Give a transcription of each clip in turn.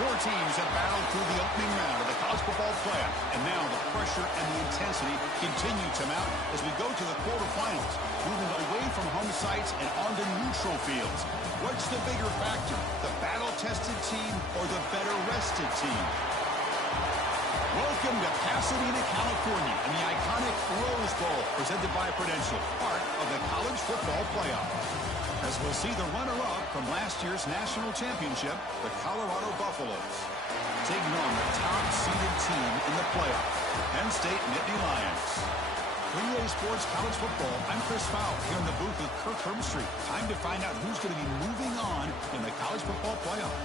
Four teams have battled through the opening round of the college football playoff, and now the pressure and the intensity continue to mount as we go to the quarterfinals, moving away from home sites and onto neutral fields. What's the bigger factor, the battle-tested team or the better-rested team? Welcome to Pasadena, California, and the iconic Rose Bowl, presented by Prudential, part of the college football playoff. As we'll see the runner-up from last year's national championship, the Colorado Buffaloes, taking on the top-seeded team in the playoff, Penn State Nittany Lions. For EA Sports College Football, I'm Chris Fowle here in the booth with Kirk Herbstreit. Time to find out who's going to be moving on in the college football playoff.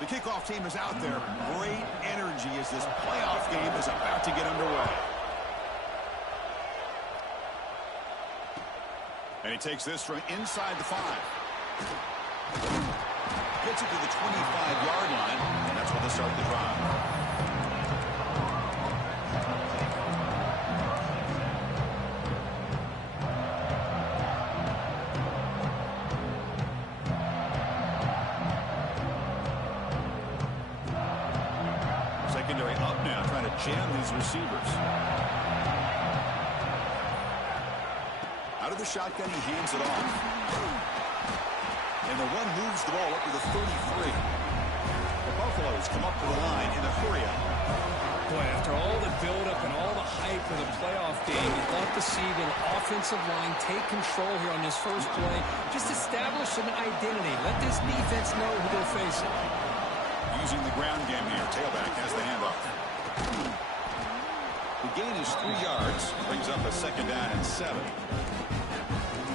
The kickoff team is out there. Great energy as this playoff game is about to get underway. And he takes this from inside the 5. Gets it to the 25-yard line, and that's where they start the drive. Secondary up now, trying to jam these receivers. Out of the shotgun, he hands it off. And the run moves the ball up to the 33. The Buffaloes come up to the line in a hurry-up. Boy, after all the build-up and all the hype of the playoff game, you'd love to see the offensive line take control here on this first play. Just establish an identity. Let this defense know who they're facing. Using the ground game here. Tailback has the handoff. The gain is 3 yards. Brings up a second down and 7.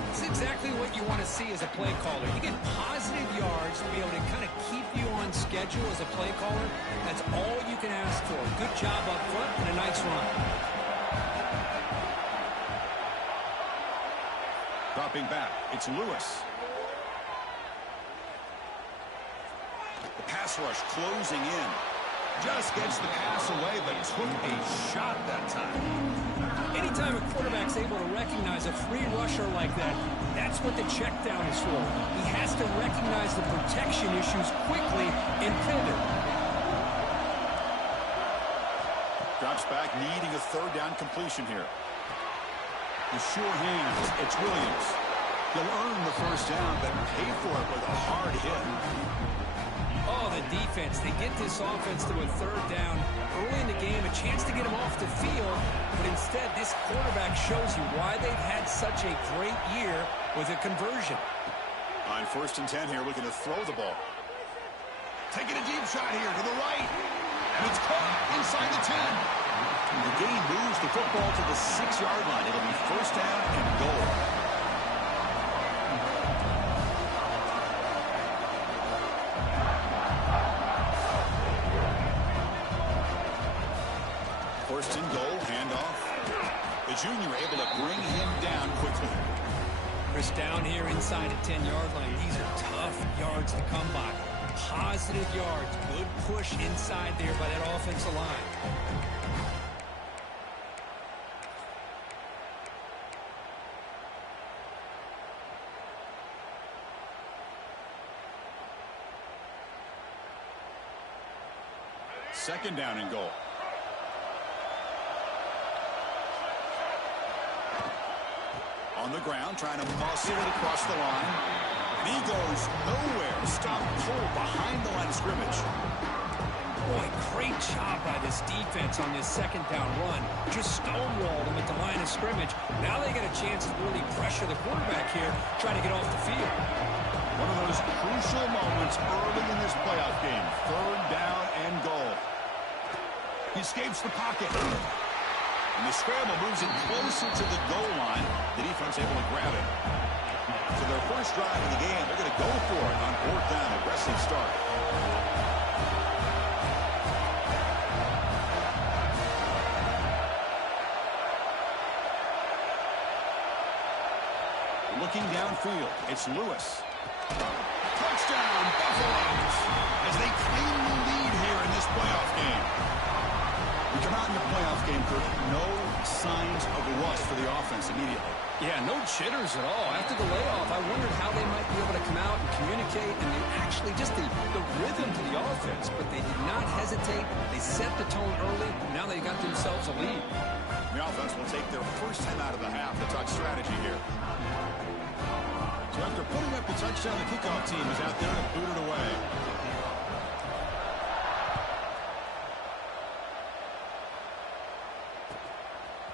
It's exactly what you want to see as a play caller. You get positive yards to be able to kind of keep you on schedule as a play caller. That's all you can ask for. Good job up front and a nice run. Dropping back. It's Lewis. The pass rush closing in. Just gets the pass away, but took a shot that time. Anytime a quarterback's able to recognize a free rusher like that, that's what the check down is for. He has to recognize the protection issues quickly and pivot. Drops back, needing a third down completion here. The sure hands. It's Williams. He'll earn the first down, but pay for it with a hard hit. Oh, the defense. They get this offense to a third down early in the game, a chance to get them off the field, but instead this quarterback shows you why they've had such a great year with a conversion. On 1st and 10 here, looking to throw the ball. Taking a deep shot here to the right, and it's caught inside the 10. The gain moves the football to the 6-yard line. It'll be first down and goal. First and goal, handoff. The junior able to bring him down quickly. Chris, down here inside the 10-yard line, these are tough yards to come by. Positive yards, good push inside there by that offensive line. Second down and goal. On the ground, trying to muscle it across the line. And he goes nowhere. Stopped cold behind the line of scrimmage. Boy, great job by this defense on this second down run. Just stonewalled him at the line of scrimmage. Now they get a chance to really pressure the quarterback here, trying to get off the field. One of those crucial moments early in this playoff game. Third down and goal. He escapes the pocket. And the scramble moves it closer to the goal line. The defense able to grab it. So their first drive of the game, they're going to go for it on 4th down. Aggressive start. Looking downfield, it's Lewis. Touchdown, Buffaloes! As no signs of rust for the offense immediately. Yeah, no jitters at all. After the layoff, I wondered how they might be able to come out and communicate and actually just the rhythm to the offense. But they did not hesitate. They set the tone early. Now they got themselves a lead. The offense will take their first time out of the half to talk strategy here. So after putting up the touchdown, the kickoff team is out there to boot it away.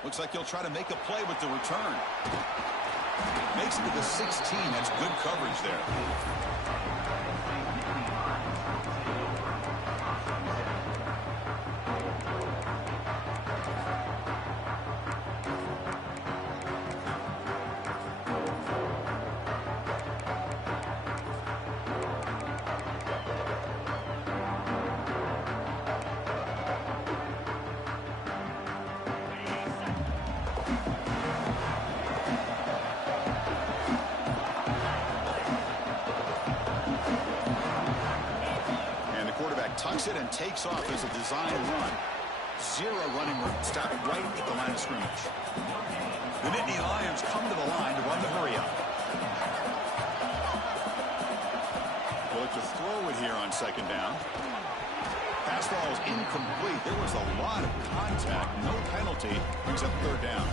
Looks like he'll try to make a play with the return. Makes it to the 16. That's good coverage there. Tucks it and takes off as a design run. Zero running room. Stopped right at the line of scrimmage. The Nittany Lions come to the line to run the hurry-up. They'll look to throw it here on second down. Pass ball is incomplete. There was a lot of contact. No penalty. Brings up third down.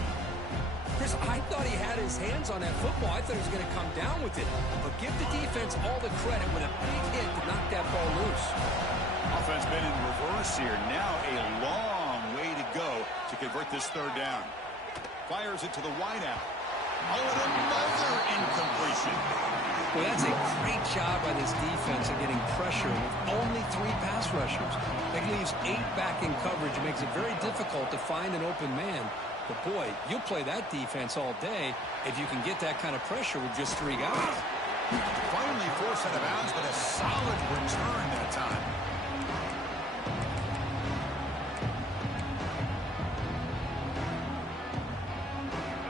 Chris, I thought he had his hands on that football. I thought he was going to come down with it. But give the defense all the credit with a big hit to knock that ball loose. Offense been in reverse here. Now a long way to go to convert this third down. Fires it to the wideout. Oh, and another incompletion. Well, that's a great job by this defense of getting pressure with only 3 pass rushers. That leaves 8 back in coverage. It makes it very difficult to find an open man. But, boy, you'll play that defense all day if you can get that kind of pressure with just 3 guys. Finally forced out of bounds, but a solid return that time.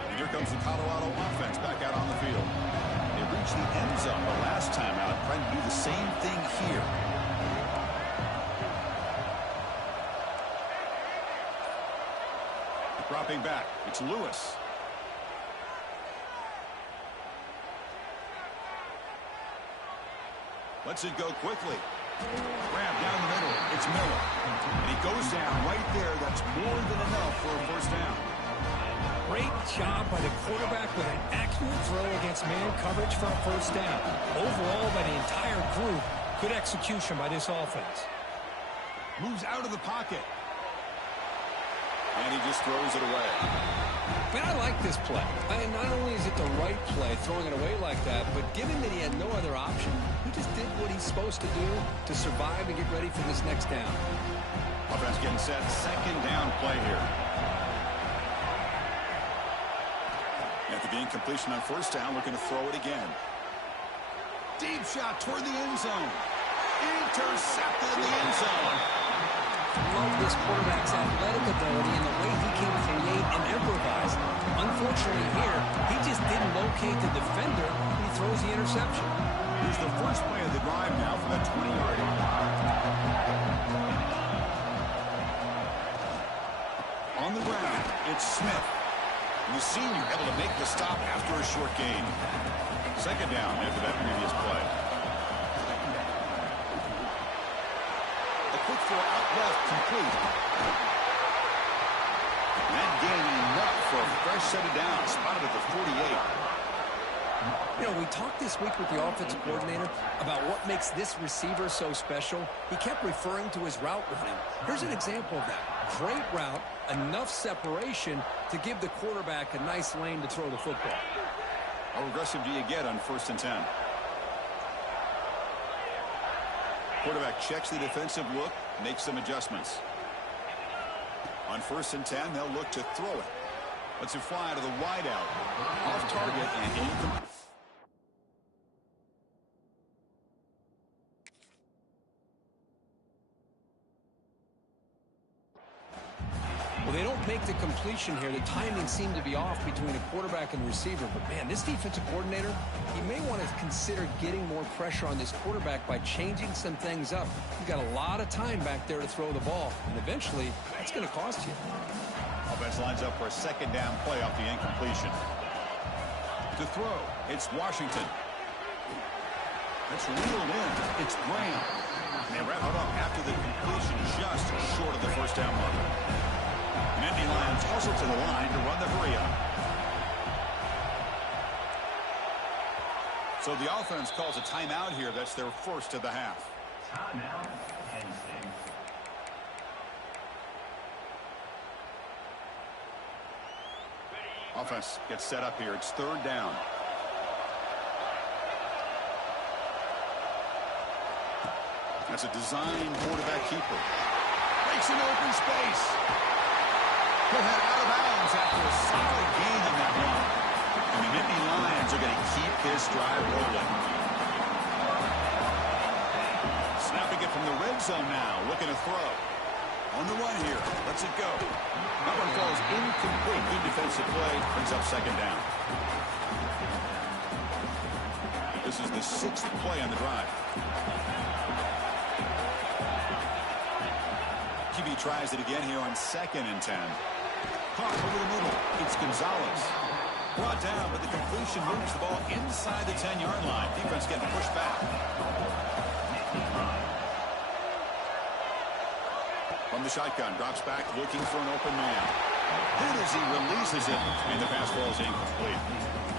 And here comes the Colorado offense back out on the field. They reached the end zone the last time out, trying to do the same thing here. Dropping back, it's Lewis. Lets it go quickly. Grab down the middle, it's Miller. And he goes down right there. That's more than enough for a first down. Great job by the quarterback with an accurate throw against man coverage for a first down. Overall, by the entire group, good execution by this offense. Moves out of the pocket. And he just throws it away. Man, I like this play. Not only is it the right play, throwing it away like that, but given that he had no other option, he just did what he's supposed to do to survive and get ready for this next down. Offense getting set. Second down play here. After the incompletion on first down, looking to throw it again. Deep shot toward the end zone. Intercepted in the end zone. Love this quarterback's athletic ability and the way he can create and improvise. Unfortunately here, he just didn't locate the defender and he throws the interception. Here's the first play of the drive now from that 20-yard line. On the ground, it's Smith. And the senior able to make the stop after a short gain. Second down after that previous play. Quick throw out left, complete. That gain enough for a fresh set of downs, spotted at the 48. You know, we talked this week with the offensive coordinator about what makes this receiver so special. He kept referring to his route running. Here's an example of that. Great route, enough separation to give the quarterback a nice lane to throw the football. How aggressive do you get on 1st and 10? Quarterback checks the defensive look, makes some adjustments. On 1st and 10, they'll look to throw it. Lets it fly to the wideout. Off target and incomplete. Well, they don't make the completion here. The timing seemed to be off between the quarterback and the receiver. But, man, this defensive coordinator, he may want to consider getting more pressure on this quarterback by changing some things up. You've got a lot of time back there to throw the ball. And eventually, that's going to cost you. offense lines up for a second down play off the incompletion. To throw, it's Washington. That's reeled in. It's Graham. And they wrap it up after the completion just short of the first down marker. And Indy Lions hustle to the line to run the hurry up. So the offense calls a timeout here. That's their first of the half. Timeout, Penn State. Offense gets set up here. It's third down. That's a design quarterback keeper. Breaks an open space. He'll head out of bounds after a solid gain on that run. And the Indy Lions are going to keep this drive rolling. Snapping it from the red zone now. Looking to throw. On the run here. Lets it go. That one falls incomplete. Good defensive play. Brings up second down. This is the 6th play on the drive. QB tries it again here on 2nd and 10. Caught over the middle. It's Gonzalez. Brought down, but the completion moves the ball inside the 10-yard line. Defense getting pushed back. From the shotgun, drops back, looking for an open man. Then as he releases it, and the pass ball is incomplete.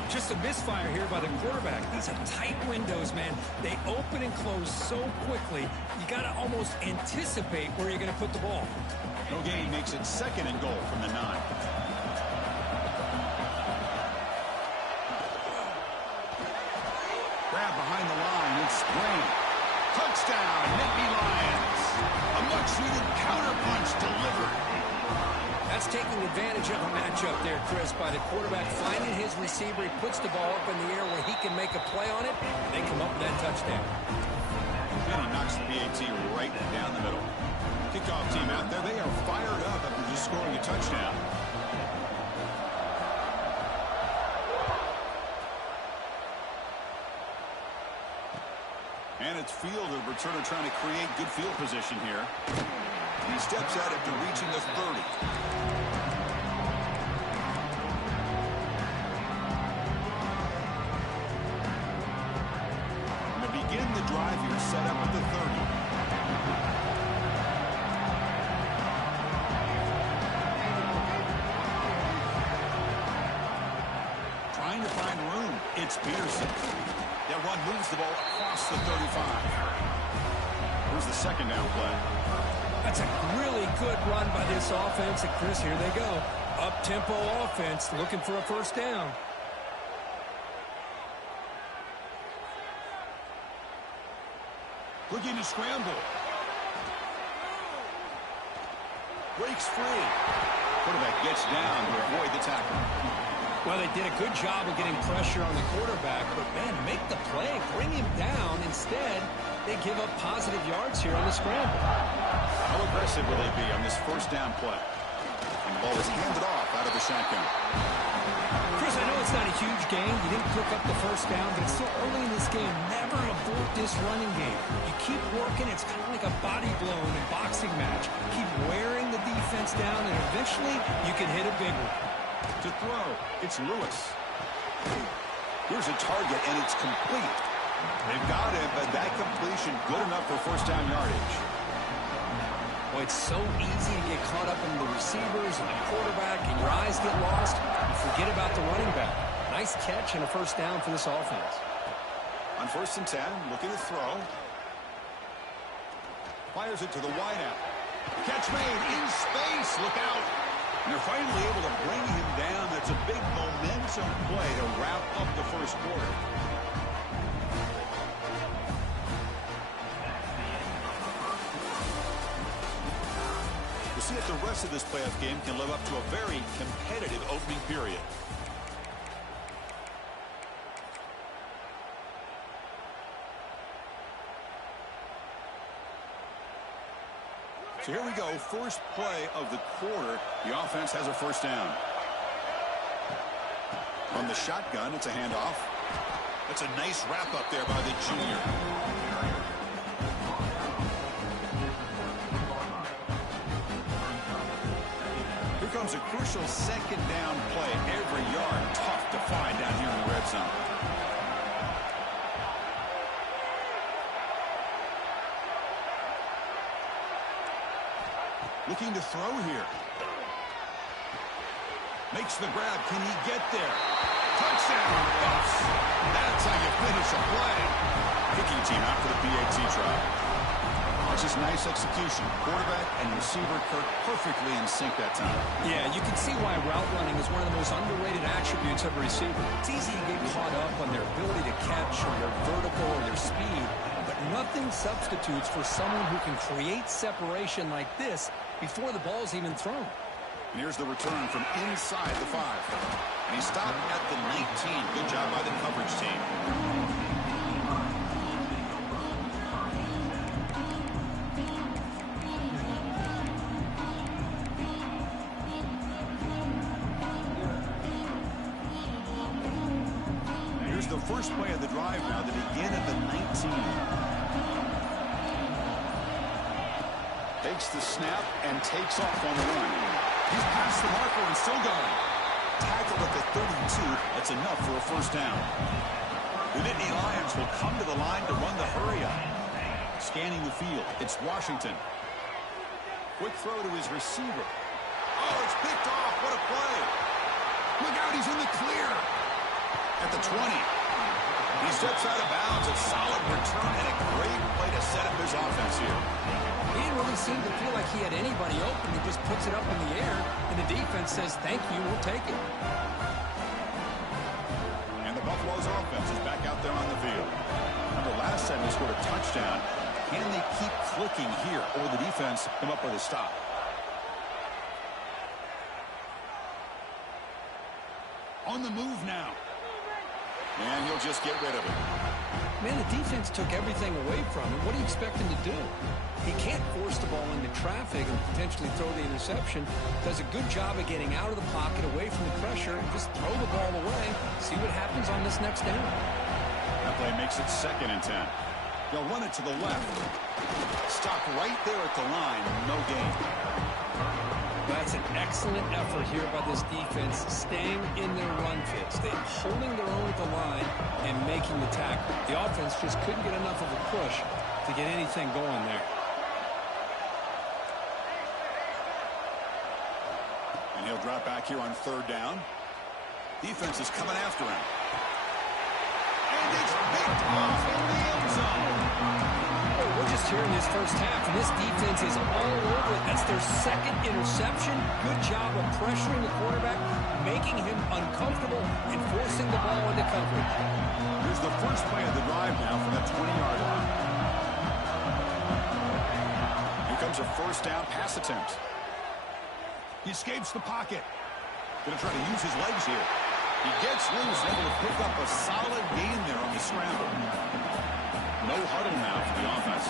Just a misfire here by the quarterback. These are tight windows, man. They open and close so quickly, you got to almost anticipate where you're going to put the ball. No gain makes it 2nd and goal from the 9. Grab behind the line. It's Graham. Touchdown, Nittany Lions. A much-needed counterpunch delivered. That's taking advantage of a matchup there, Chris, by the quarterback finding his receiver. He puts the ball up in the air where he can make a play on it, and they come up with that touchdown. And he knocks the PAT right down the middle. Kickoff team out there. They are fired up after just scoring a touchdown. And it's field. The returner trying to create good field position here. He steps out after reaching the 30. And to begin the drive here, set up at the 30. Trying to find room. It's Peterson. That run moves the ball across the 35. Here's the second down play. That's a really good run by this offense. And Chris, here they go. Up-tempo offense looking for a first down. Looking to scramble. Breaks free. Quarterback gets down to avoid the tackle. Well, they did a good job of getting pressure on the quarterback, but, man, make the play, bring him down. Instead, they give up positive yards here on the scramble. How aggressive will they be on this first down play? And the ball is handed off out of the shotgun. Chris, I know it's not a huge gain. You didn't pick up the first down, but it's still early in this game. Never abort this running game. You keep working. It's kind of like a body blow in a boxing match. Keep wearing the defense down, and eventually you can hit a big one. To throw, it's Lewis. Here's a target, and it's complete. They've got it, but that completion good enough for first down yardage. Well, it's so easy to get caught up in the receivers and the quarterback, and your eyes get lost. You forget about the running back. Nice catch and a first down for this offense. On 1st and 10, looking to throw. Fires it to the wideout. Catch made in space. Look out. And they're finally able to bring him down. That's a big momentum play to wrap up the first quarter. We'll see if the rest of this playoff game can live up to a very competitive opening period. So here we go, first play of the quarter. The offense has a first down. From the shotgun, it's a handoff. That's a nice wrap up there by the junior. Here comes becomes a crucial second down play. Every yard tough to find down here in the red zone. Looking to throw here. Makes the grab. Can he get there? Touchdown, Buffs. That's how you finish a play. Kicking team out for the PAT try. That's just nice execution. Quarterback and receiver Kirk perfectly in sync that time. Yeah, you can see why route running is one of the most underrated attributes of a receiver. It's easy to get caught up on their ability to catch or their vertical or their speed, but nothing substitutes for someone who can create separation like this before the ball's even thrown. And here's the return from inside the 5. And he stopped at the 19. Good job by the coverage team. Here's the first play of the drive now to begin at the 19. Takes the snap and takes off on the run. He's past the marker and still going. Tackled at the 32. That's enough for a first down. The Nittany Lions will come to the line to run the hurry up. Scanning the field. It's Washington. Quick throw to his receiver. Oh, it's picked off. What a play. Look out, he's in the clear. At the 20. He steps out of bounds. A solid return and a great play to set up his offense here. He didn't really seem to feel like he had anybody open. He just puts it up in the air, and the defense says, thank you, we'll take it. And the Buffalo's offense is back out there on the field. Remember, last time they scored a touchdown. Can they keep clicking here, or will the defense come up with a stop? On the move now. And he'll just get rid of it. Man, the defense took everything away from him. What do you expect him to do? He can't force the ball into traffic and potentially throw the interception. Does a good job of getting out of the pocket, away from the pressure, and just throw the ball away. See what happens on this next down. That play makes it 2nd and 10. They'll run it to the left. Stop right there at the line. No gain. That's an excellent effort here by this defense, staying in their run fits. They're holding their own at the line and making the tackle. The offense just couldn't get enough of a push to get anything going there. And he'll drop back here on 3rd down. Defense is coming after him. And it's picked off in the end zone. We're just here in this first half, and this defense is all over it. That's their 2nd interception. Good job of pressuring the quarterback, making him uncomfortable, and forcing the ball into coverage. Here's the first play of the drive now from the 20-yard line. Here comes a first down pass attempt. He escapes the pocket. Going to try to use his legs here. He gets loose, able to pick up a solid gain there on the scramble. No huddle now for the offense.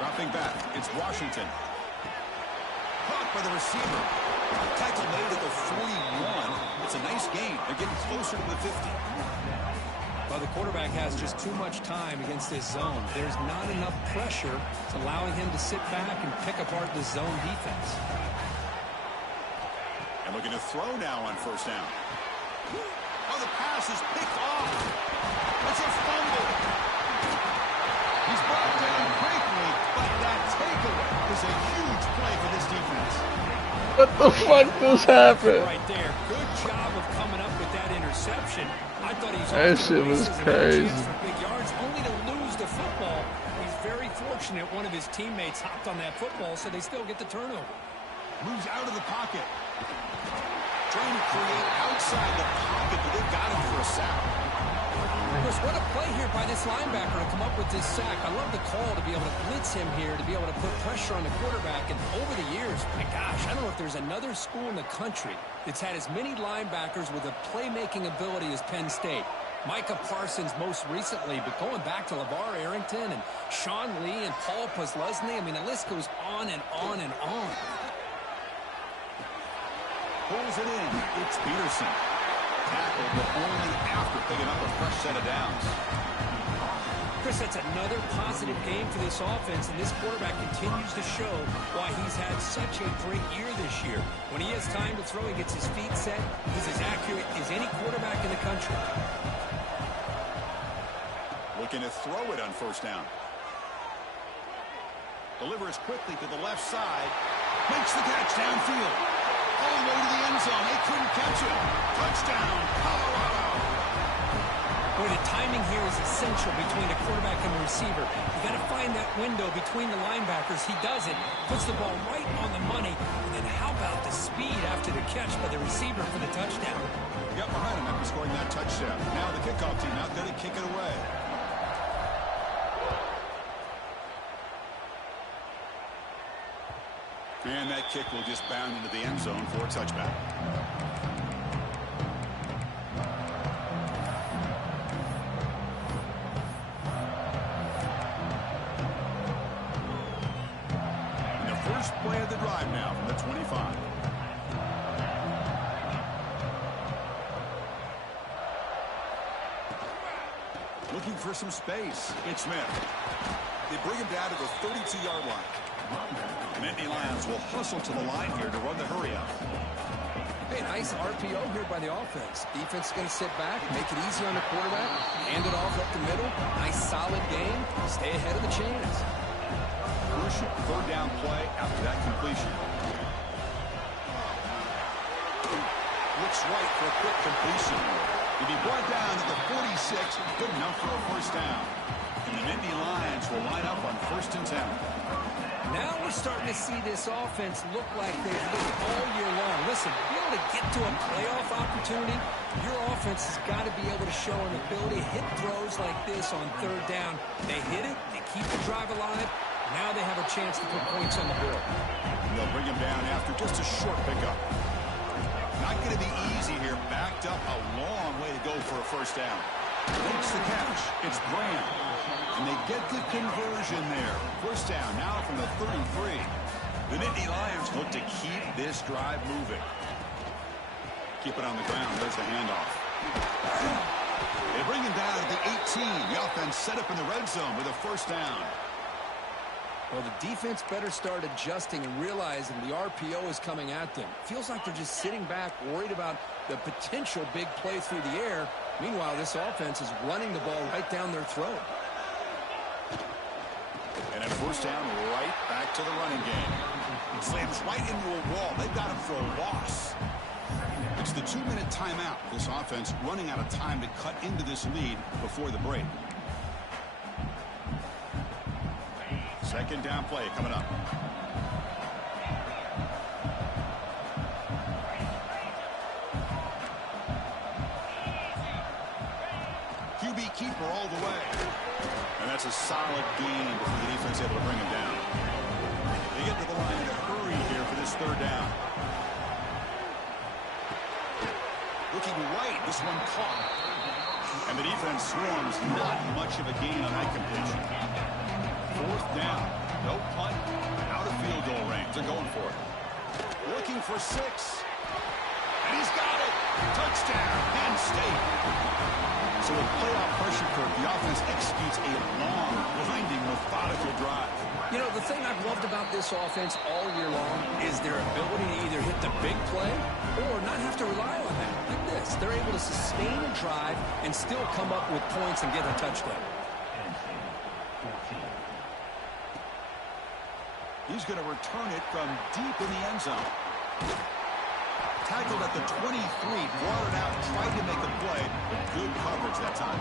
Dropping back, it's Washington. Caught by the receiver. Tackle made at the 41. It's a nice gain. They're getting closer to the 50. Well, the quarterback has just too much time against this zone. There's not enough pressure allowing him to sit back and pick apart the zone defense. And looking to throw now on first down. Oh, the pass is picked off. It's a fumble. He's brought down quickly, but that takeaway is a huge play for this defense. What the fuck just happened? Right there. Good job of coming up with that interception. I thought he was that shit was crazy. For big yards, only to lose the football. He's very fortunate one of his teammates hopped on that football, so they still get the turnover. Moves out of the pocket. Trying to create outside the pocket, but they've got him for a sack. Chris, what a play here by this linebacker to come up with this sack. I love the call to be able to blitz him here, to be able to put pressure on the quarterback. And over the years, my gosh, I don't know if there's another school in the country that's had as many linebackers with a playmaking ability as Penn State. Micah Parsons most recently, but going back to LeVar Arrington and Sean Lee and Paul Posluszny, I mean, the list goes on and on and on. Pulls it in. It's Peterson. Tackled, but only after picking up a fresh set of downs. Chris, that's another positive game for this offense, and this quarterback continues to show why he's had such a great year this year. When he has time to throw, he gets his feet set. He's as accurate as any quarterback in the country. Looking to throw it on first down. Delivers quickly to the left side. Makes the catch downfield. All the way to the end zone. They couldn't catch it. Touchdown, Colorado. Boy, the timing here is essential between a quarterback and a receiver. You got to find that window between the linebackers. He does it, puts the ball right on the money, and then how about the speed after the catch by the receiver for the touchdown? He got behind him after scoring that touchdown. Now the kickoff team out there to kick it away. And that kick will just bound into the end zone for a touchback. And the first play of the drive now from the 25. Looking for some space. It's Smith. They bring him down to the 32-yard line. And Indy Lions will hustle to the line here to run the hurry up. Hey, nice RPO here by the offense. Defense is going to sit back, make it easy on the quarterback, hand it off up the middle. Nice solid game. Stay ahead of the chains. Crucial third down play after that completion. Looks right for a quick completion. He'll be brought down to the 46. Good enough for a first down. And the Indy Lions will line up on 1st and 10. Now we're starting to see this offense look like they've looked all year long. Listen, to be able to get to a playoff opportunity, your offense has got to be able to show an ability to hit throws like this on third down. They hit it, they keep the drive alive. Now they have a chance to put points on the board. And they'll bring him down after just a short pickup. Not going to be easy here. Backed up a long way to go for a first down. Makes the catch. It's Graham. And they get the conversion there. First down now from the 33. The Nittany Lions look to keep this drive moving. Keep it on the ground. There's the handoff. They bring him down to the 18. The offense set up in the red zone with a first down. Well, the defense better start adjusting and realizing the RPO is coming at them. Feels like they're just sitting back, worried about the potential big play through the air. Meanwhile, this offense is running the ball right down their throat. And at first down, right back to the running game. It slams right into a wall. They've got him for a loss. It's the 2-minute timeout. This offense running out of time to cut into this lead before the break. Second down play coming up. QB keeper all the way. And that's a solid gain before the defense able to bring him down. They get to the line in a hurry here for this third down. Looking right, this one caught. And the defense swarms, not much of a gain on that completion. Fourth down, no punt, out of field goal range. They're going for it. Looking for 6. And he's got it. Touchdown, Penn State. So with playoff pressure curve, the offense executes a long, winding, methodical drive. You know, the thing I've loved about this offense all year long is their ability to either hit the big play or not have to rely on that. Like this, they're able to sustain a drive and still come up with points and get a touchdown. He's going to return it from deep in the end zone. Tackled at the 23, brought it out, tried to make a play, but good coverage that time.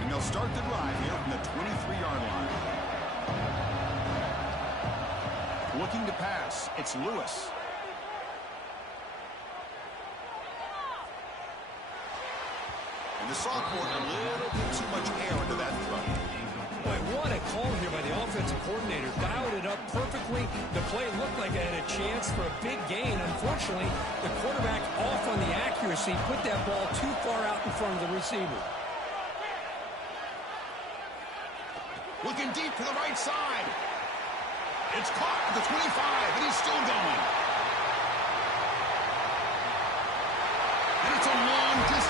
And they'll start the drive here from the 23-yard line. Looking to pass, it's Lewis. And the sophomore, a little bit too much air into that throw. Boy, what a call here by the offensive coordinator. Dialed it up perfectly. The play looked like it had a chance for a big gain. Unfortunately, the quarterback off on the accuracy, put that ball too far out in front of the receiver. Looking deep to the right side. It's caught at the 25, and he's still going.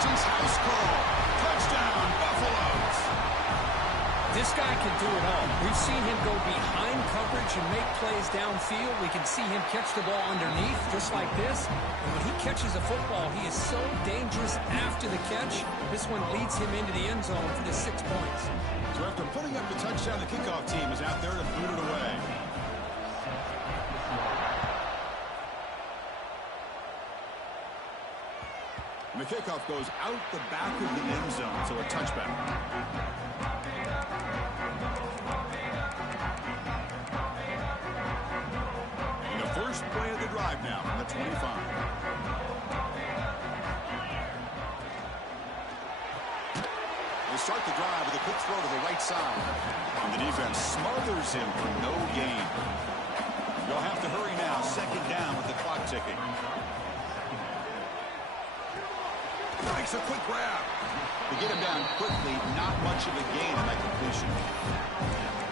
distance house call. Touchdown, Buffaloes. This guy can do it all. We've seen him go behind coverage and make plays downfield. We can see him catch the ball underneath, just like this. And when he catches a football, he is so dangerous after the catch. This one leads him into the end zone for the 6 points. So after putting up the touchdown, the kickoff team is out there to boot it away. And the kickoff goes out the back of the end zone, so a touchback. And the first play of the drive now from the 25. They start the drive with a quick throw to the right side. And the defense smothers him for no gain. You'll have to hurry now. Second down with the clock ticking. Makes a quick grab. To get him down quickly, not much of a gain on that completion.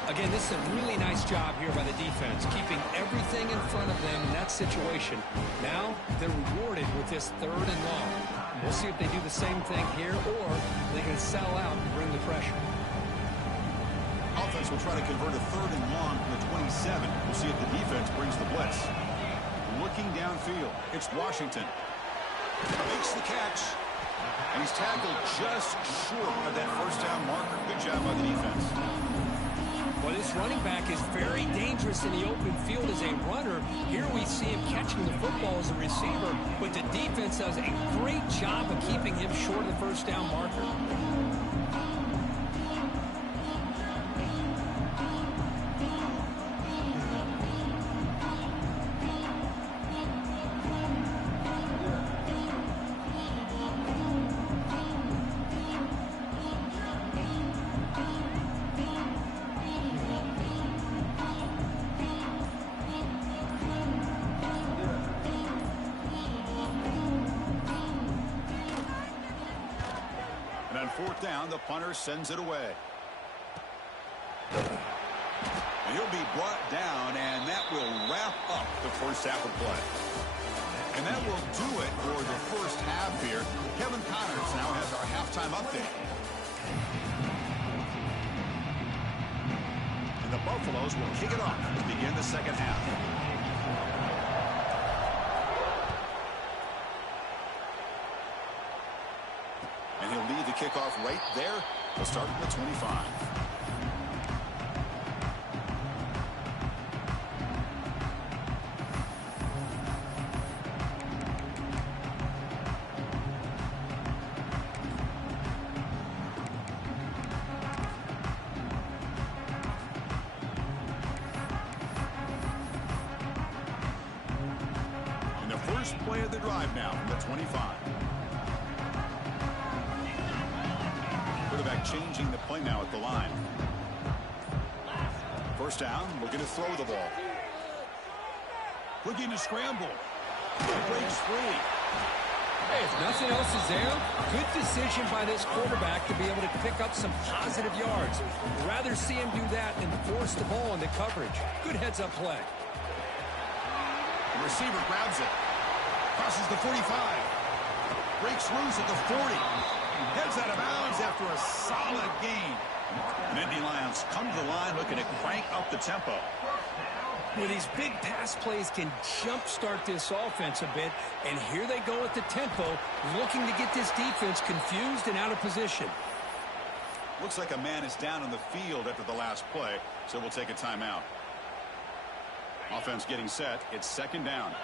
Again, this is a really nice job here by the defense, keeping everything in front of them in that situation. Now they're rewarded with this 3rd and long. We'll see if they do the same thing here, or they can sell out and bring the pressure. Offense will try to convert a 3rd and long from the 27. We'll see if the defense brings the blitz. Looking downfield, it's Washington. Makes the catch. And he's tackled just short of that first down marker. Good job by the defense. Well, this running back is very dangerous in the open field as a runner. Here we see him catching the football as a receiver, but the defense does a great job of keeping him short of the first down marker. And on 4th down, the punter sends it away. And he'll be brought down, and that will wrap up the first half of play. And that will do it for the first half here. Kevin Connors now has our halftime update. And the Buffaloes will kick it off to begin the second half. And he'll lead the kickoff right there. We'll start at the 25. And the first play of the drive now from the 25. Quarterback changing the play now at the line. First down, looking to throw the ball. Looking to scramble. Breaks free. Hey, if nothing else is there, good decision by this quarterback to be able to pick up some positive yards. Rather see him do that than force the ball into coverage. Good heads-up play. The receiver grabs it. Crosses the 45. Breaks loose at the 40. Heads out of bounds after a solid gain. And Indy Lions come to the line looking to crank up the tempo. Well, these big pass plays can jumpstart this offense a bit, and here they go at the tempo, looking to get this defense confused and out of position. Looks like a man is down on the field after the last play, so we'll take a timeout. Offense getting set. It's second down.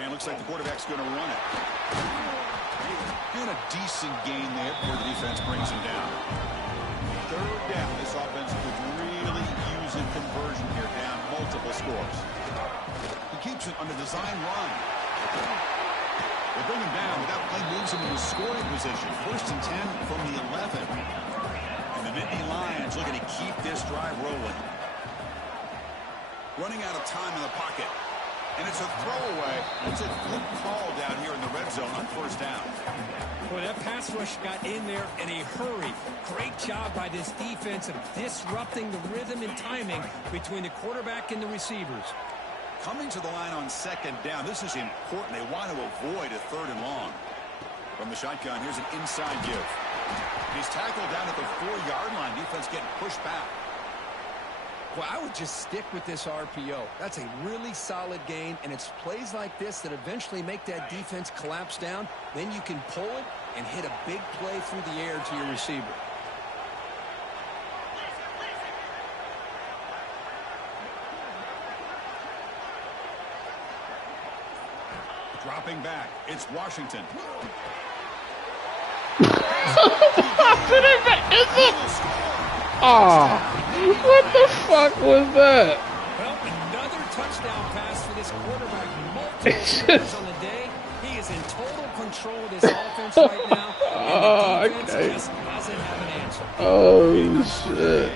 And looks like the quarterback's going to run it. And a decent gain there before the defense brings him down. Third down. This offense could really use a conversion here, down multiple scores. He keeps it on the design run. They bring him down, but that play moves him into scoring position. 1st and 10 from the 11. And the Nittany Lions looking to keep this drive rolling. Running out of time in the pocket. And it's a throwaway. It's a good call down here in the red zone on first down. Boy, that pass rush got in there in a hurry. Great job by this defense of disrupting the rhythm and timing between the quarterback and the receivers. Coming to the line on second down. This is important. They want to avoid a 3rd and long. From the shotgun, here's an inside give. He's tackled down at the 4-yard line. Defense getting pushed back. Well, I would just stick with this RPO. That's a really solid gain, and it's plays like this that eventually make that defense collapse down. Then you can pull it and hit a big play through the air to your receiver. Dropping back, it's Washington. Oh, what the fuck was that? Well, another touchdown pass for this quarterback. Multiple times on the day. He is in total control of this offense right now. And the defense just doesn't have an answer. Oh, shit.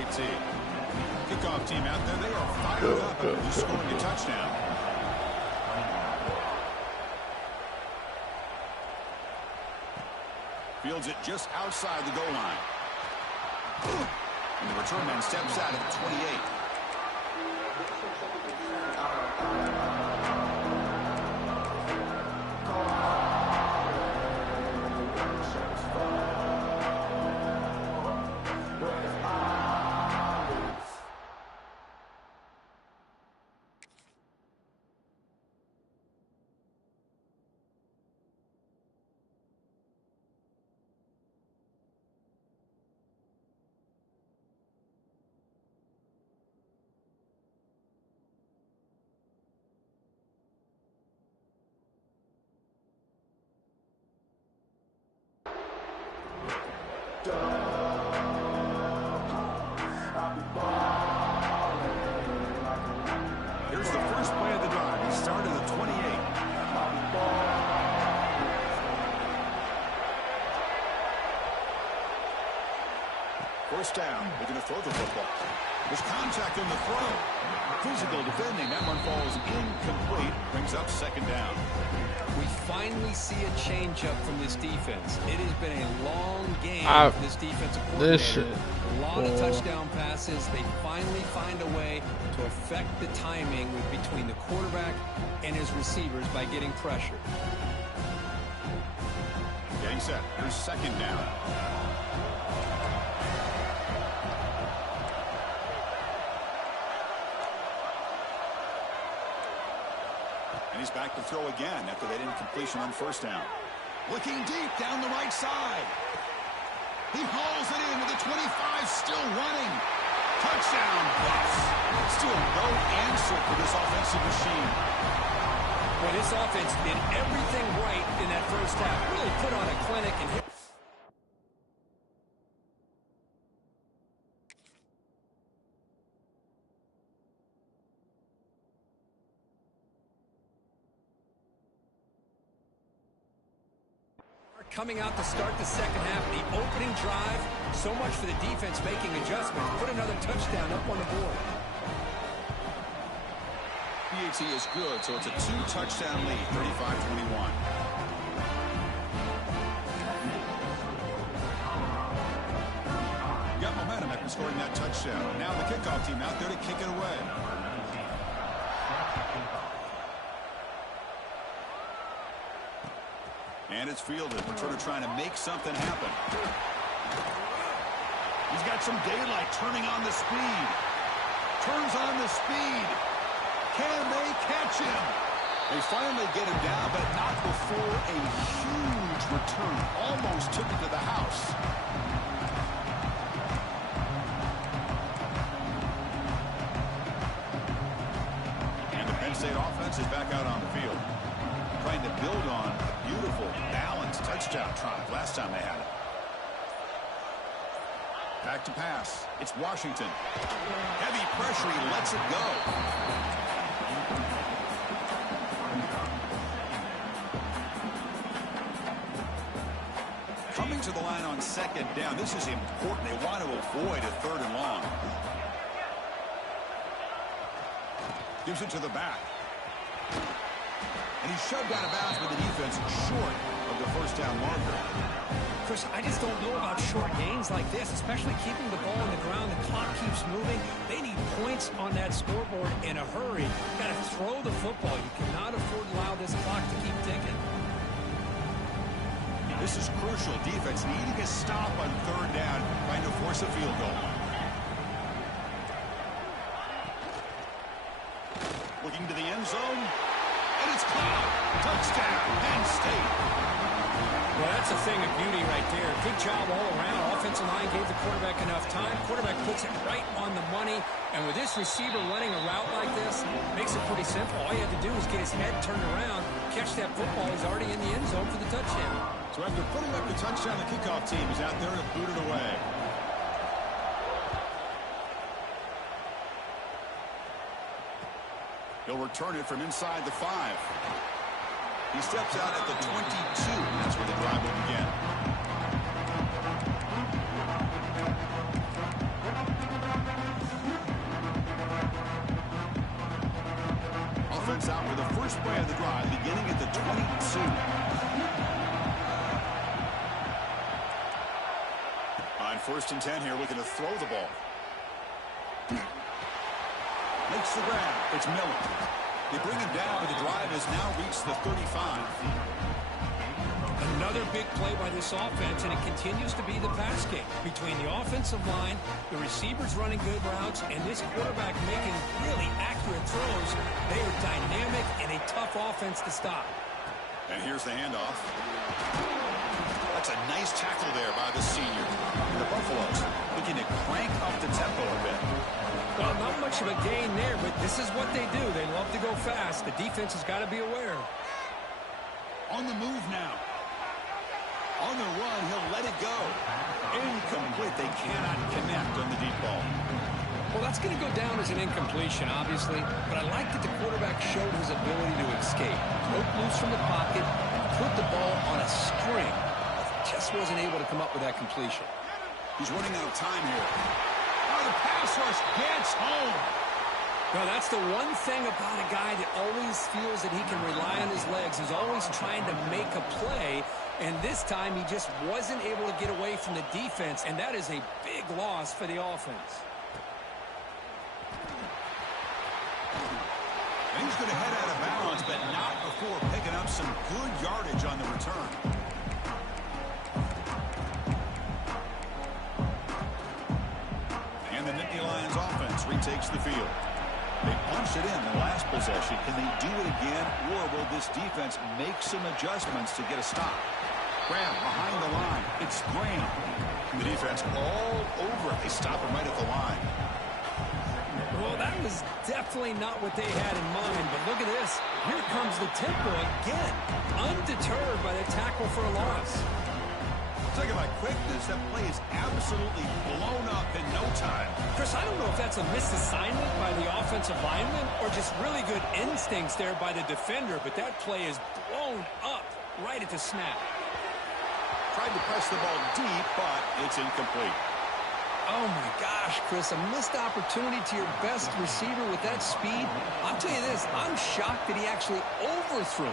Kickoff team out there. They are fired up after scoring a touchdown. Fields it just outside the goal line. And the return man steps out at the 28. Here's the first play of the drive. He started at 28. First down. They're going to throw the football. There's contact on the throw. Physical defending. That one falls incomplete. Brings up second down. We finally see a change-up from this defense. It has been a long game for this defensive coordinator. A lot of touchdown passes. They finally find a way to affect the timing between the quarterback and his receivers by getting pressure. Getting set. Here's second down. And he's back to throw again after that incompletion on first down. Looking deep down the right side. He hauls it in to the 25, still running. Touchdown, Bucks. Still no answer for this offensive machine. Well, this offense did everything right in that first half. Really put on a clinic and hit. Coming out to start the second half, the opening drive, so much for the defense making adjustments. Put another touchdown up on the board. PAT is good, so it's a 2-touchdown lead, 35-21. Got momentum after scoring that touchdown. Now the kickoff team out there to kick it away. And it's fielded. Returner trying to make something happen. He's got some daylight, turning on the speed. Turns on the speed. Can they catch him? They finally get him down, but not before a huge return. Almost took it to the house. And the Penn State offense is back out on the field, trying to build on a beautiful, balanced touchdown drive last time they had it. Back to pass. It's Washington. Heavy pressure. He lets it go. Coming to the line on second down. This is important. They want to avoid a 3rd and long. Gives it to the back. And he's shoved out of bounds with the defense short of the first down marker. Chris, I just don't know about short gains like this, especially keeping the ball on the ground. The clock keeps moving. They need points on that scoreboard in a hurry. Got to throw the football. You cannot afford to allow this clock to keep ticking. This is crucial. Defense needing a stop on third down, trying to force a field goal. Looking to the end zone, and it's caught. Touchdown, Penn State. Well, that's a thing of beauty right there. Good job all around. Offensive line gave the quarterback enough time. Quarterback puts it right on the money. And with this receiver running a route like this, makes it pretty simple. All you have to do is get his head turned around, catch that football. He's already in the end zone for the touchdown. So after putting up the touchdown, the kickoff team is out there to boot it away. He'll return it from inside the 5. He steps out at the 22. That's where the drive will begin. Offense out for the first play of the drive, beginning at the 22. On 1st and 10 here, looking to throw the ball. Makes the grab. It's Miller. They bring him down, but the drive has now reached the 35. Another big play by this offense, and it continues to be the pass game between the offensive line, the receivers running good routes, and this quarterback making really accurate throws. They are dynamic and a tough offense to stop. And here's the handoff. That's a nice tackle there by the senior. The Buffaloes looking to crank up the tempo a bit. Well, not much of a gain there, but this is what they do. They love to go fast. The defense has got to be aware. On the move now. On the run, he'll let it go. Incomplete. They cannot connect on the deep ball. Well, that's going to go down as an incompletion, obviously, but I like that the quarterback showed his ability to escape. Broke loose from the pocket, and put the ball on a string. Just wasn't able to come up with that completion. He's running out of time here. Oh, the pass rush gets home. Well, that's the one thing about a guy that always feels that he can rely on his legs. He's always trying to make a play, and this time he just wasn't able to get away from the defense, and that is a big loss for the offense. And he's going to head out of bounds, but not before picking up some good yardage on the return. And the Nittany Lions offense retakes the field. They punched it in the last possession. Can they do it again, or will this defense make some adjustments to get a stop? Graham behind the line. It's Graham. The defense all over it. They stop him right at the line. Well, that was definitely not what they had in mind, but look at this. Here comes the tempo again. Undeterred by the tackle for a loss. Talking about quickness, that play is absolutely blown up in no time. Chris, I don't know if that's a misassignment by the offensive lineman or just really good instincts there by the defender, but that play is blown up right at the snap. Tried to press the ball deep, but it's incomplete. Oh, my gosh, Chris, a missed opportunity to your best receiver with that speed. I'll tell you this, I'm shocked that he actually overthrew.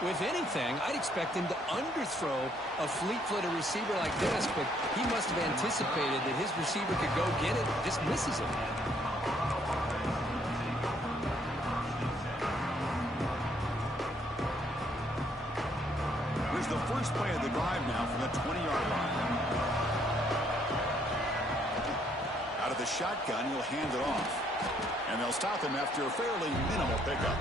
With anything, I'd expect him to underthrow a fleet-footed receiver like this, but he must have anticipated that his receiver could go get it, just misses it. Here's the first play of the drive now from the 20-yard line. Out of the shotgun, he'll hand it off. And they'll stop him after a fairly minimal pickup.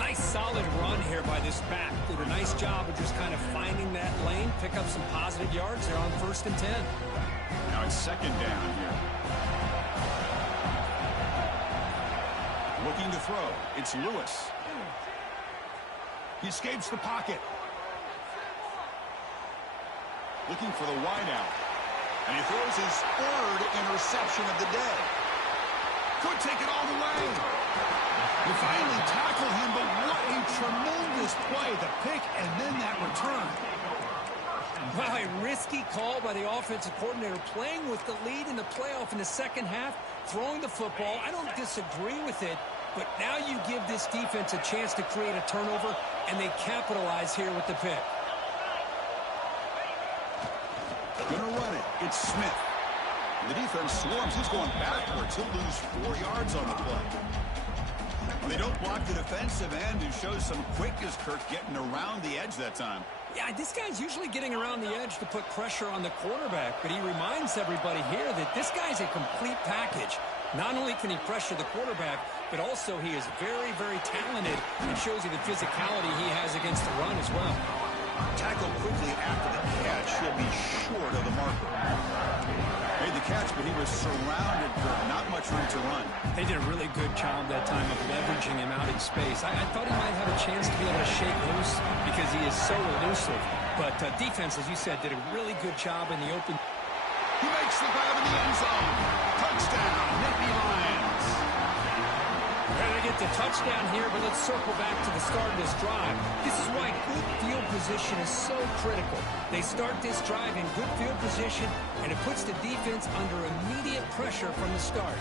Nice solid run here by this back. Did a nice job of just kind of finding that lane, pick up some positive yards. They're on 1st and 10. Now it's 2nd down here. Looking to throw. It's Lewis. He escapes the pocket. Looking for the wideout. And he throws his 3rd interception of the day. Could take it all the way. They finally tackle him, but what a tremendous play. The pick and then that return. Well, a risky call by the offensive coordinator, playing with the lead in the playoff in the second half, throwing the football. I don't disagree with it, but now you give this defense a chance to create a turnover, and they capitalize here with the pick. It's Smith. The defense swarms. He's going backwards. He'll lose 4 yards on the play. Well, they don't block the defensive end, who shows some quickness, Kirk, getting around the edge that time. Yeah, this guy's usually getting around the edge to put pressure on the quarterback, but he reminds everybody here that this guy's a complete package. Not only can he pressure the quarterback, but also he is very, very talented and shows you the physicality he has against the run as well. Tackle quickly after the catch. He'll be short of the marker. Made the catch, but he was surrounded for not much room to run. They did a really good job that time of leveraging him out in space. I thought he might have a chance to be able to shake loose because he is so elusive. But defense, as you said, did a really good job in the open. He makes the grab in the end zone. Touchdown, Nittany Lions. They're going to get the touchdown here, but let's circle back to the start of this drive. This is why good field position is so critical. They start this drive in good field position, and it puts the defense under immediate pressure from the start.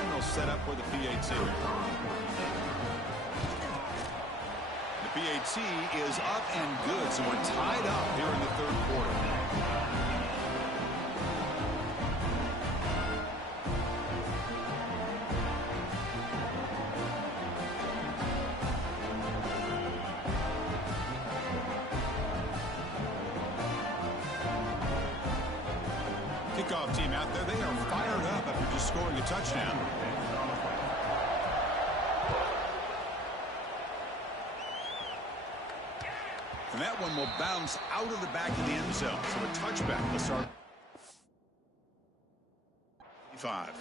And they'll set up with the PAT. The PAT is up and good, so we're tied up here in the third quarter. Kickoff team out there, they are fired up after just scoring a touchdown. And that one will bounce out of the back of the end zone. So a touchback will start. 5.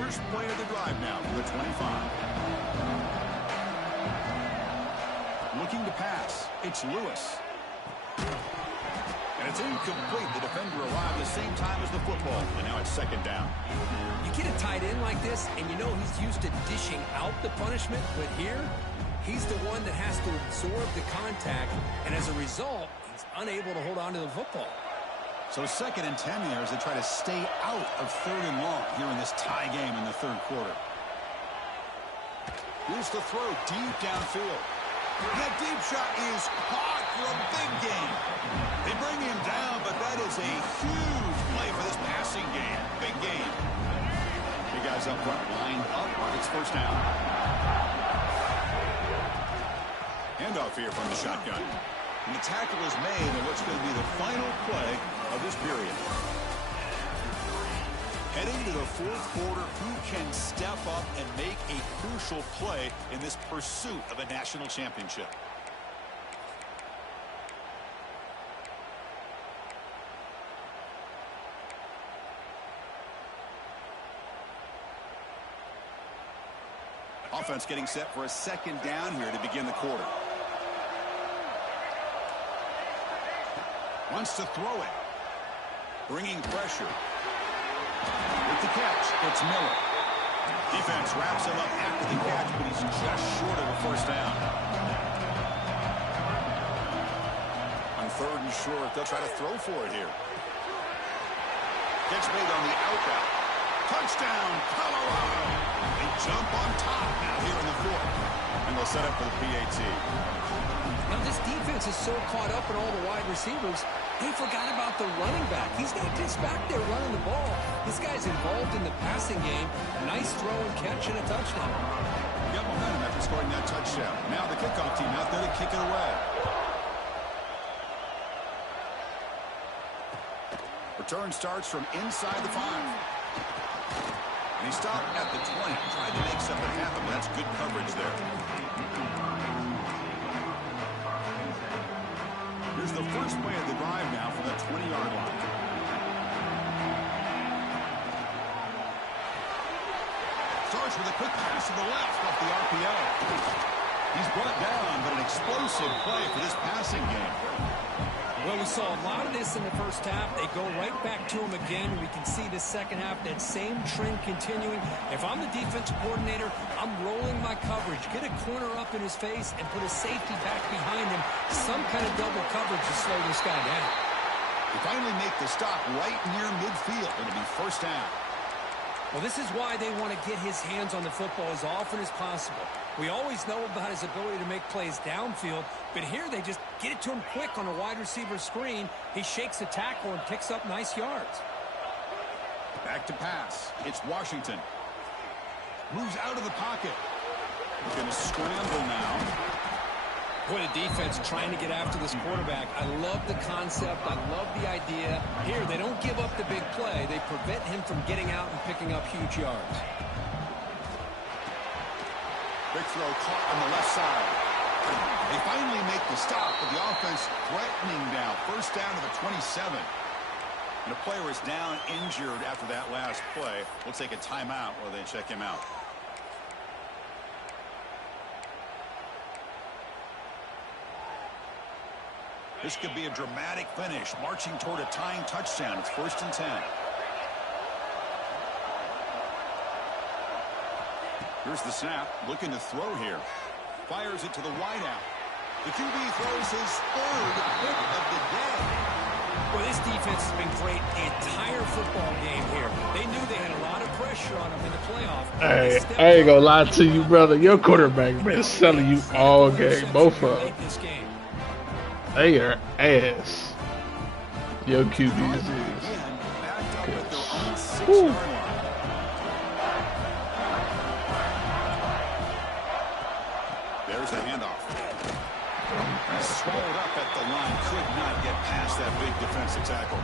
First play of the drive now for the 25. Looking to pass. It's Lewis. And it's incomplete. The defender arrived the same time as the football. And now it's second down. You get a tight end like this, and you know he's used to dishing out the punishment. But here, he's the one that has to absorb the contact. And as a result, he's unable to hold on to the football. So 2nd and 10 here as they try to stay out of 3rd and long here in this tie game in the third quarter. Here's the throw deep downfield. That deep shot is caught for a big gain. They bring him down, but that is a huge play for this passing game. Big gain. Big guys up front lined up. It's first down. Handoff here from the shotgun. And the tackle is made in what's going to be the final play of this period. Heading to the fourth quarter, who can step up and make a crucial play in this pursuit of a national championship? Offense getting set for a second down here to begin the quarter. Wants to throw it. Bringing pressure. With the catch, it's Miller. Defense wraps him up after the catch, but he's just short of a first down. On 3rd and short, they'll try to throw for it here. Catch made on the out route. Touchdown, Colorado. They jump on top now here in the 4th. And they'll set up for the PAT. Now, this defense is so caught up in all the wide receivers, they forgot about the running back. He's not just back there running the ball. This guy's involved in the passing game. Nice throw and catch and a touchdown. He got momentum after scoring that touchdown. Now the kickoff team out there to kick it away. Return starts from inside the 5. And he stopped at the 20. Tried to make something happen, but that's good coverage there. Here's the first play of the drive now from the 20-yard line. Starts with a quick pass to the left off the RPO. He's brought down, but an explosive play for this passing game. Well, we saw a lot of this in the first half. They go right back to him again. We can see the second half, that same trend continuing. If I'm the defensive coordinator, I'm rolling my coverage. Get a corner up in his face and put a safety back behind him. Some kind of double coverage to slow this guy down. They finally make the stop right near midfield. It'll be first down. Well, this is why they want to get his hands on the football as often as possible. We always know about his ability to make plays downfield, but here they just get it to him quick on a wide receiver screen. He shakes the tackle and picks up nice yards. Back to pass. It's Washington. Moves out of the pocket. He's going to scramble now. Boy, the defense trying to get after this quarterback. I love the concept. I love the idea. Here, they don't give up the big play. They prevent him from getting out and picking up huge yards. Big throw caught on the left side. They finally make the stop, but the offense threatening now. First down to the 27. And a player is down injured after that last play. We'll take a timeout while they check him out. This could be a dramatic finish, marching toward a tying touchdown. It's 1st and 10. Here's the snap, looking to throw here. Fires it to the wideout. The QB throws his 3rd hit of the day. Well, this defense has been great the entire football game here. They knew they had a lot of pressure on them in the playoff. Hey, I ain't gonna lie to you, brother. Your quarterback been selling you all game, both of them. They are ass. Your QBs is. Woo. There's a handoff. Swallowed up at the line. Could not get past that big defensive tackle.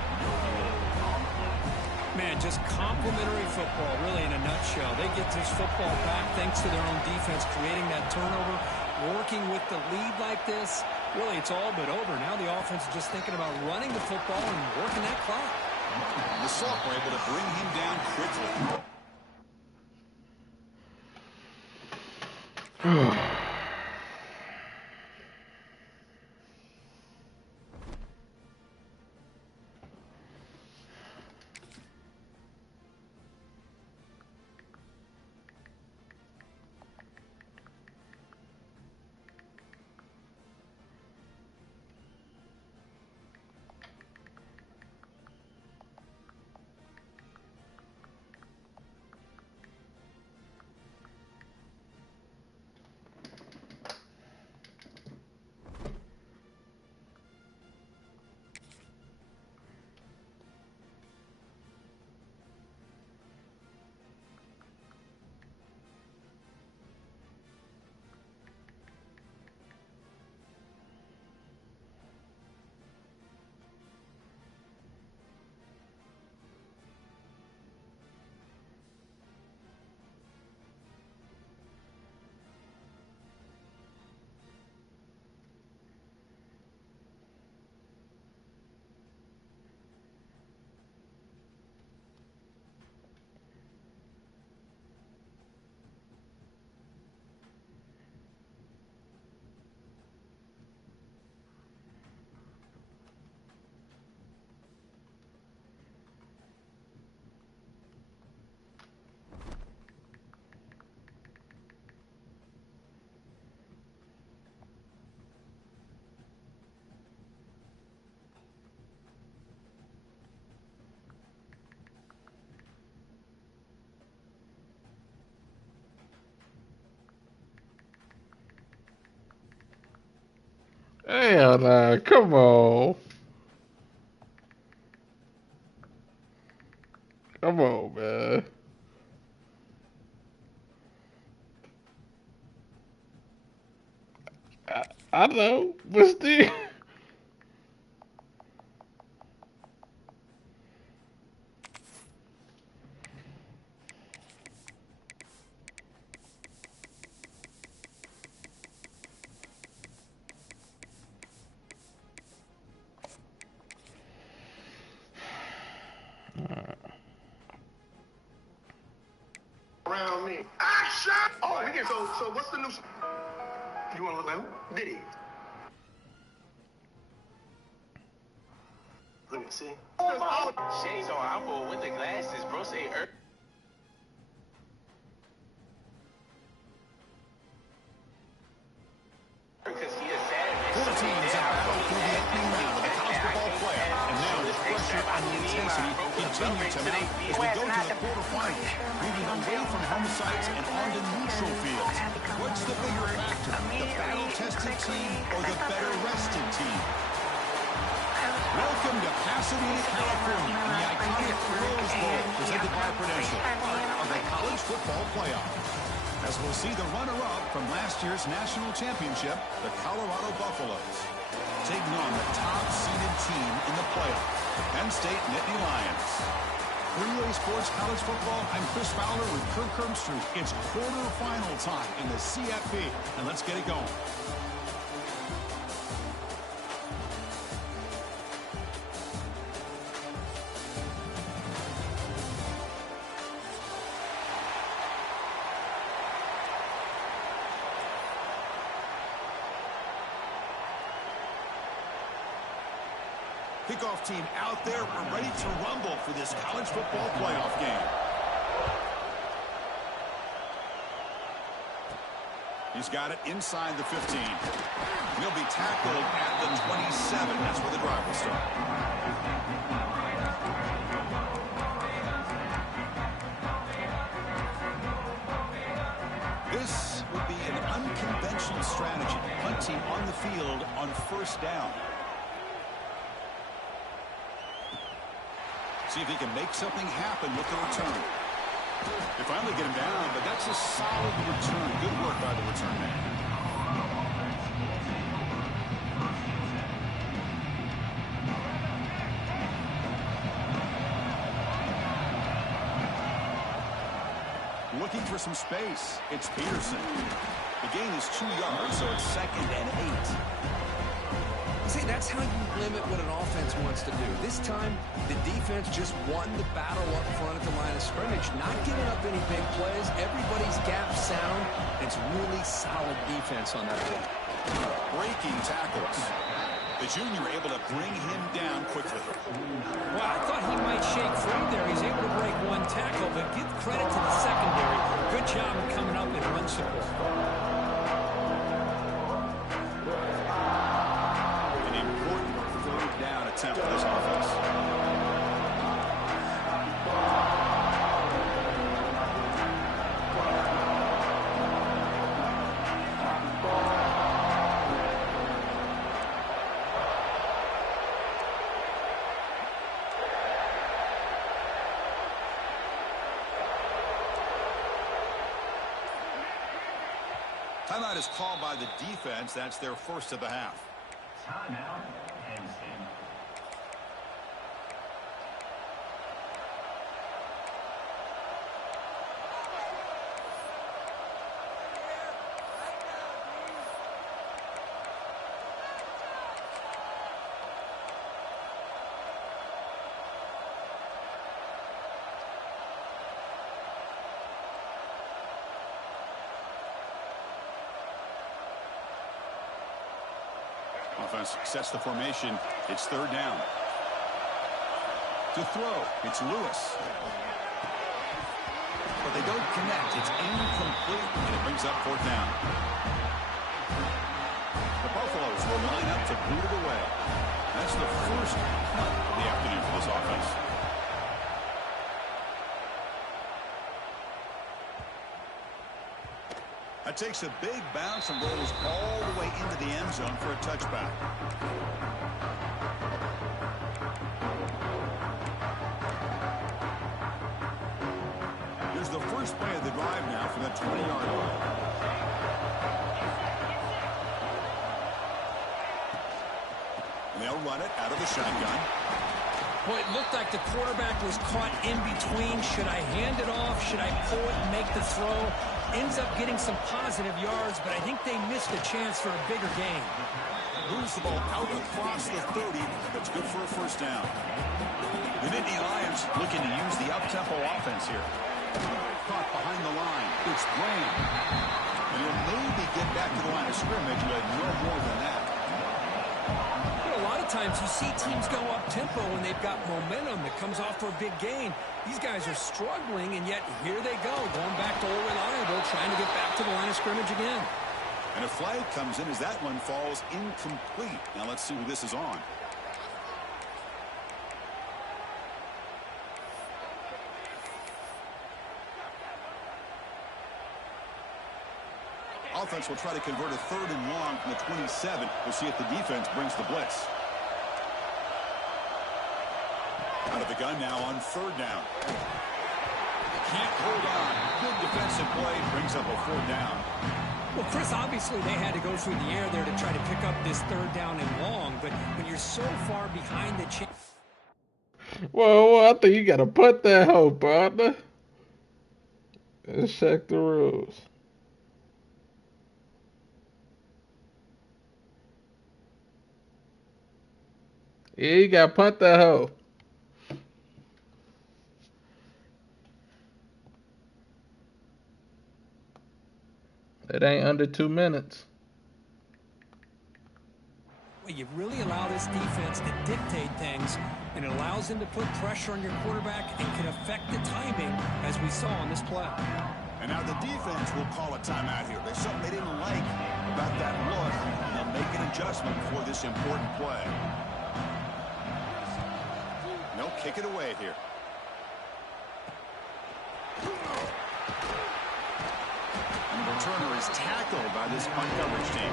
Man, just complimentary football, really, in a nutshell. They get this football back thanks to their own defense, creating that turnover, working with the lead like this. Really, it's all but over. Now the offense is just thinking about running the football and working that clock. The Salk were able to bring him down quickly. Hell nah, come on. Come on, man. I know, but still. Around me. Action! Oh, we can. So what's the new? You want to look like who? Diddy. Let me see. Shades on, I'm bold with the glasses, bro. Say because he is savage. 14 is out through the opening round of the college football playoff. And now and the intensity continue to mount as we go to the quarterfinals, moving away from home sites and onto neutral fields. What's the bigger factor, the battle-tested team or the better-rested team? Welcome to Pasadena, California, in the iconic Rose Bowl, presented by Prudential, part of the college football playoff. As we'll see the runner-up from last year's national championship, the Colorado Buffaloes, taking on the top-seeded team in the playoff, the Penn State Nittany Lions. For EA Sports College Football, I'm Chris Fowler with Kirk Herbstreit. It's quarterfinal time in the CFB, and let's get it going. Kickoff team out there. We're ready to rumble for this college football playoff game. He's got it inside the 15. He'll be tackled at the 27. That's where the drive will start. This would be an unconventional strategy. Punting on the field on first down. See if he can make something happen with the return. They finally get him down, but that's a solid return. Good work by the return man. Looking for some space. It's Peterson. The gain is 2 yards, so it's 2nd and 8. See, that's how you limit what an offense wants to do. This time, the defense just won the battle up front at the line of scrimmage, not giving up any big plays. Everybody's gap sound. It's really solid defense on that team. Breaking tackles. The junior able to bring him down quickly. Well, I thought he might shake free there. He's able to break one tackle, but give credit to the secondary. Good job of coming up and run support. Attempt for this offense. Timeout is called by the defense. That's their first of the half. Timeout, Penn State. Offense sets the formation. It's 3rd down. To throw, it's Lewis. But they don't connect. It's incomplete, and it brings up 4th down. The Buffaloes will line up to boot it away. That's the first punt of the afternoon for this offense. That takes a big bounce and rolls all the way into the end zone for a touchback. Here's the first play of the drive now from the 20-yard line. And they'll run it out of the shotgun. Boy, it looked like the quarterback was caught in between. Should I hand it off? Should I pull it and make the throw? Ends up getting some positive yards, but I think they missed a chance for a bigger gain. Moves the ball out across the 30. That's good for a first down. The Nittany Lions looking to use the up-tempo offense here. Caught behind the line. It's Graham. And he'll maybe get back to the line of scrimmage, but no more than that. A lot of times you see teams go up-tempo when they've got momentum that comes off for a big gain. These guys are struggling, and yet here they go, going back to old reliable, trying to get back to the line of scrimmage again. And a flag comes in as that one falls incomplete. Now let's see who this is on. offense will try to convert a 3rd and long from the 27. We'll see if the defense brings the blitz. Out of the gun now on 3rd down. Can't hold on. Good defensive play. Brings up a 4th down. Well, Chris, obviously they had to go through the air there to try to pick up this 3rd down and long, but when you're so far behind the chain. Well, I think you gotta put that hoe, partner. Let's check the rules. Yeah, you gotta punt that hoe. It ain't under 2 minutes. Well, you really allow this defense to dictate things, and it allows them to put pressure on your quarterback and can affect the timing, as we saw on this play. And now the defense will call a timeout here. There's something they didn't like about that look, and they'll make an adjustment for this important play. They'll kick it away here. And the returner is tackled by this punt coverage team.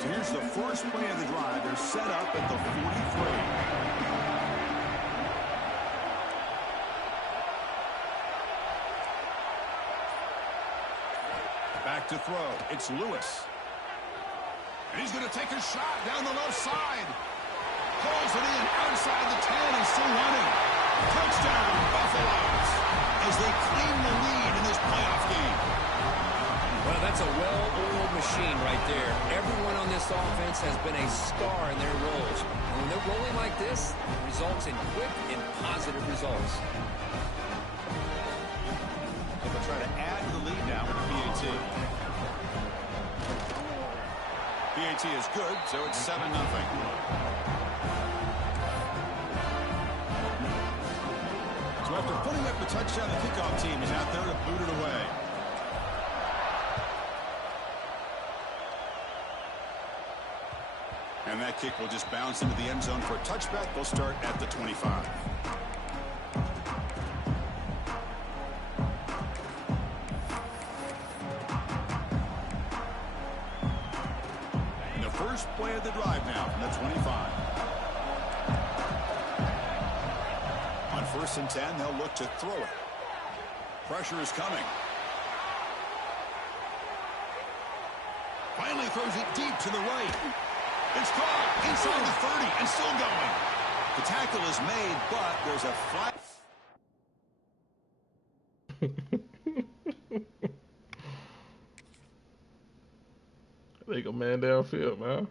So here's the first play of the drive. They're set up at the 43. Back to throw. It's Lewis. And he's going to take a shot down the left side. Pulls it in outside the 10 and still running. Touchdown, Buffaloes, as they claim the lead in this playoff game. Well, that's a well-oiled machine right there. Everyone on this offense has been a star in their roles. And when they're rolling like this, it results in quick and positive results. They'll try to add to the lead now with the PAT. PAT is good, so it's 7-0. So after putting up the touchdown, the kickoff team is out there to boot it away. And that kick will just bounce into the end zone for a touchback. They'll start at the 25. And the first play of the drive now from the 25. On 1st and 10, they'll look to throw it. Pressure is coming. Finally throws it deep to the right. It's caught inside the 30 and still going. The tackle is made, but there's a flag. They go man downfield, man.